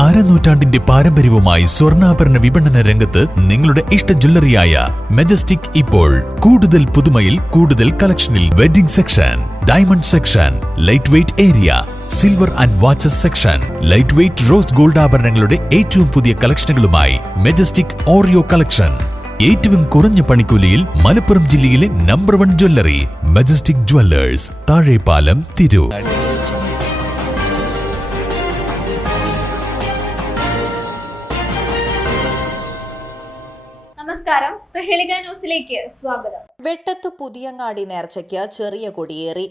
അരനൂറ്റാണ്ടിന്റെ പാരമ്പര്യവുമായി സ്വർണ്ണാഭരണ വിപണന രംഗത്ത് നിങ്ങളുടെ ഇഷ്ട ജ്വല്ലറിയായ മെജസ്റ്റിക് ഇപ്പോൾ കൂടുതൽ പുതുമയിൽ കൂടുതൽ കളക്ഷനിൽ wedding section, diamond section, light weight area, silver and watches section, light weight rose gold ആഭരണങ്ങളുടെ ഏറ്റവും പുതിയ കളക്ഷനുകളുമായി മെജസ്റ്റിക് ഓറിയോ കളക്ഷൻ. ഏറ്റവും കുറഞ്ഞ പണിക്കൂലിയിൽ മലപ്പുറം ജില്ലയിലെ number 1 jewellery majestic Jewellers, Thazhepalam, Tirur. നമസ്കാരം, പ്രഹേളിക ന്യൂസിലേക്ക് സ്വാഗതം. വെട്ടത്ത് പുതിയങ്ങാടി നേർച്ചയ്ക്ക് ചെറിയ കൊടിയേറി.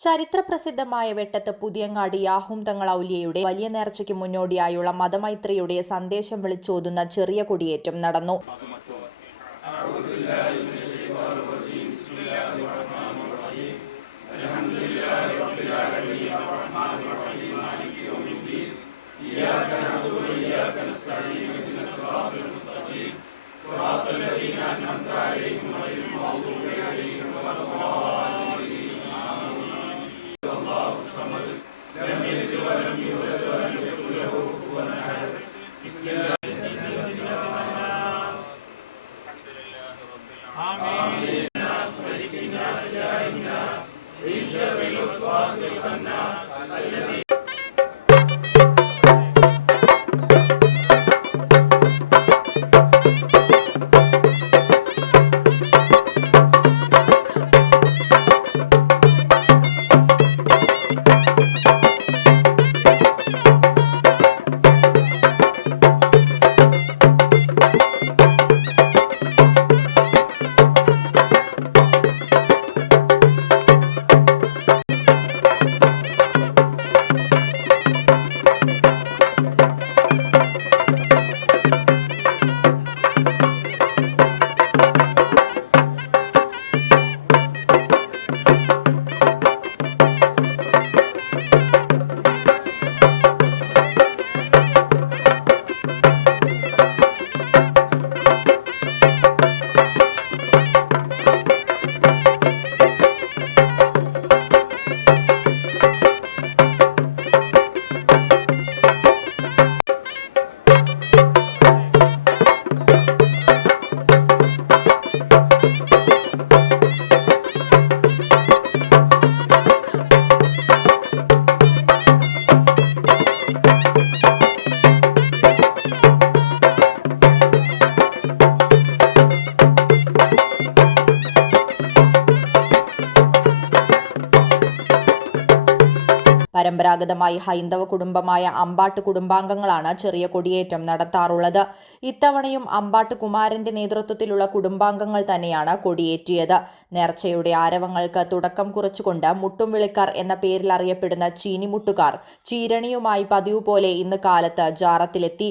ചരിത്രപ്രസിദ്ധമായ വെട്ടത്ത് പുതിയങ്ങാടി യാഹൂം തങ്ങൾ ഔലിയയുടെ വലിയ നേർച്ചയ്ക്ക് മുന്നോടിയായുള്ള മതമൈത്രിയുടെ സന്ദേശം വിളിച്ചോതുന്ന ചെറിയ കൊടിയേറ്റം നടന്നു. പരമ്പരാഗതമായി ഹൈന്ദവ കുടുംബമായ അമ്പാട്ട് കുടുംബാംഗങ്ങളാണ് ചെറിയ കൊടിയേറ്റം നടത്താറുള്ളത്. ഇത്തവണയും അമ്പാട്ട് കുമാരന്റെ നേതൃത്വത്തിലുള്ള കുടുംബാംഗങ്ങൾ തന്നെയാണ് കൊടിയേറ്റിയത്. നേർച്ചയുടെ ആരവങ്ങൾക്ക് തുടക്കം കുറിച്ചുകൊണ്ട് മുട്ടുംവിളിക്കാർ എന്ന പേരിൽ അറിയപ്പെടുന്ന ചീനിമുട്ടുകാർ ചീരണിയുമായി പതിവ് പോലെ ഇന്ന് കാലത്ത് ജാറത്തിലെത്തി.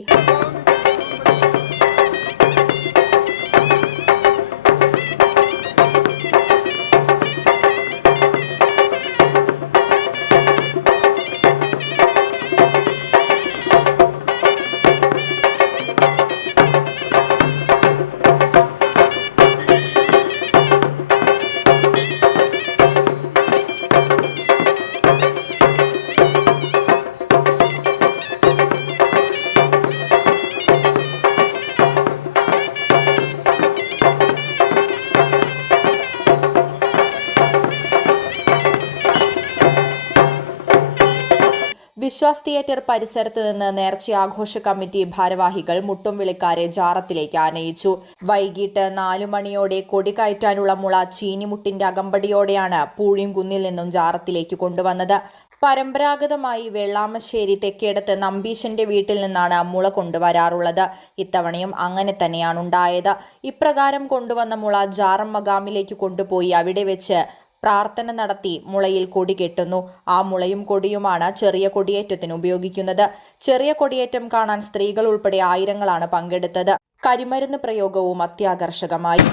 വിശ്വാസ് തിയേറ്റർ പരിസരത്ത് നിന്ന് നേർച്ച ആഘോഷ കമ്മിറ്റി ഭാരവാഹികൾ മുട്ടുംവിളിക്കാരെ ജാറത്തിലേക്ക് ആനയിച്ചു. വൈകിട്ട് 4 മണിയോടെ കൊടി കയറ്റാനുള്ള മുള ചീനിമുട്ടിന്റെ അകമ്പടിയോടെയാണ് പൂഴിംകുന്നിൽ നിന്നും ജാറത്തിലേക്ക് കൊണ്ടുവന്നത്. പരമ്പരാഗതമായി വെള്ളാമശ്ശേരി തെക്കേടത്ത് നമ്പീശന്റെ വീട്ടിൽ നിന്നാണ് മുള കൊണ്ടുവരാറുള്ളത്. ഇത്തവണയും അങ്ങനെ തന്നെയാണുണ്ടായത്. ഇപ്രകാരം കൊണ്ടുവന്ന മുള ജാറം മകാമിലേക്ക് കൊണ്ടുപോയി അവിടെ വെച്ച് പ്രാർത്ഥന നടത്തി മുളയിൽ കൊടി കെട്ടുന്നു. ആ മുളയും കൊടിയുമാണ് ചെറിയ കൊടിയേറ്റത്തിന് ഉപയോഗിക്കുന്നത്. ചെറിയ കൊടിയേറ്റം കാണാൻ സ്ത്രീകൾ ഉൾപ്പെടെ ആയിരങ്ങളാണ് പങ്കെടുത്തത്. കരിമരുന്ന് പ്രയോഗവും അത്യാകർഷകമായി.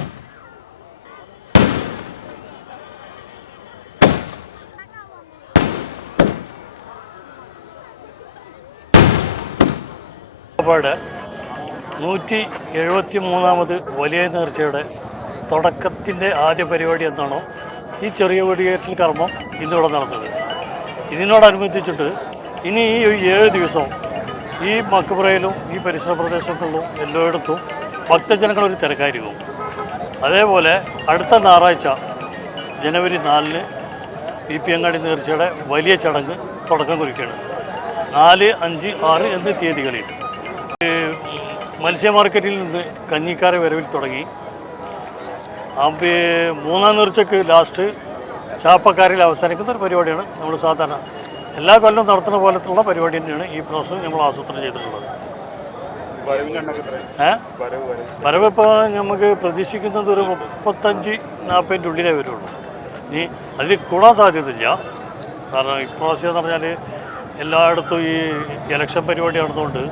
പാട് 173ാമത് വലിയ നേർച്ചയുടെ തുടക്കത്തിൻ്റെ ആദ്യ പരിപാടി എന്നാണോ ഈ ചെറിയ കൊടിയേറ്റൽ കർമ്മം ഇന്നിവിടെ നടന്നത്. ഇതിനോടനുബന്ധിച്ചിട്ട് ഇനി ഈ 7 ദിവസം ഈ മക്കബറയിലും ഈ പരിസര പ്രദേശങ്ങളിലും എല്ലായിടത്തും ഭക്തജനങ്ങളൊരു തിരക്കായിരിക്കും. അതേപോലെ അടുത്ത ഞായറാഴ്ച ജനുവരി 4 PP അങ്ങാടി നേർച്ചയുടെ വലിയ ചടങ്ങ് തുടക്കം കുറിക്കുകയാണ്. 4, 5, 6 എന്നീ തീയതികളിൽ മത്സ്യ മാർക്കറ്റിൽ നിന്ന് കഞ്ഞിക്കാര വരവിൽ തുടങ്ങി. മൂന്നാം നേർച്ചയ്ക്ക് ലാസ്റ്റ് ചാപ്പക്കാരിൽ അവസാനിക്കുന്ന ഒരു പരിപാടിയാണ് നമ്മൾ സാധാരണ എല്ലാ കൊല്ലം നടത്തുന്ന പോലത്തുള്ള പരിപാടി തന്നെയാണ് ഈ പ്രാവശ്യം നമ്മൾ ആസൂത്രണം ചെയ്തിട്ടുള്ളത്. വരവ് ഇപ്പോൾ നമുക്ക് പ്രതീക്ഷിക്കുന്നത് ഒരു 35-40 ഉള്ളിലേ വരുള്ളൂ. ഇനി അതിൽ കൂടാൻ സാധ്യതയില്ല. കാരണം ഇപ്രാവശ്യം എന്ന് പറഞ്ഞാൽ എല്ലായിടത്തും ഈ ഇലക്ഷൻ പരിപാടി നടന്നുകൊണ്ട്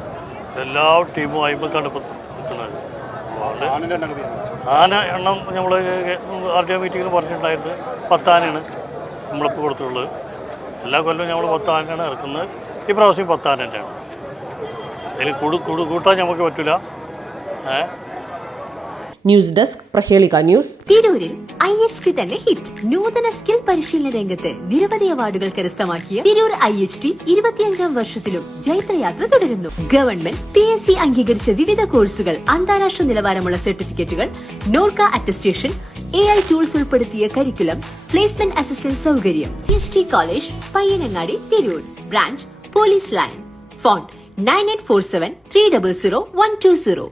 എല്ലാ ടീമും അയിമക്കാണ് ഇപ്പോൾ നിൽക്കുന്നത്. ആന എണ്ണം നമ്മൾ RTO മീറ്റിങ്ങിൽ പറഞ്ഞിട്ടുണ്ടായിരുന്നു 10 ആനയാണ് നമ്മളിപ്പോൾ കൊടുത്തിട്ടുള്ളത്. എല്ലാ കൊല്ലവും നമ്മൾ 10 ആനയാണ് ഇറക്കുന്നത്. ഈ പ്രാവശ്യം 10 ആന തന്നെയാണ്. അതിൽ കൂട്ടാൻ നമുക്ക് പറ്റില്ല. ന്യൂസ് ഡെസ്ക് പ്രഹേളിക ന്യൂസ്. തിരൂരിൽ IHT തന്നെ ഹിറ്റ്. നൂതന സ്കിൽ പരിശീലന രംഗത്ത് നിരവധി അവാർഡുകൾ കരസ്ഥമാക്കിയ തിരൂർ IHT 25ാം വർഷത്തിലും ജൈത്രയാത്ര തുടരുന്നു. ഗവൺമെന്റ് PSC അംഗീകരിച്ച വിവിധ കോഴ്സുകൾ, അന്താരാഷ്ട്ര നിലവാരമുള്ള സർട്ടിഫിക്കറ്റുകൾ, നോർക്ക അറ്റസ്റ്റേഷൻ, AI ടൂൾസ് ഉൾപ്പെടുത്തിയ കരിക്കുലം, പ്ലേസ്മെന്റ് അസിസ്റ്റന്റ് സൗകര്യം. IHT college Payyanangadi, Tirur. Branch police line. Phone 9847 300 120.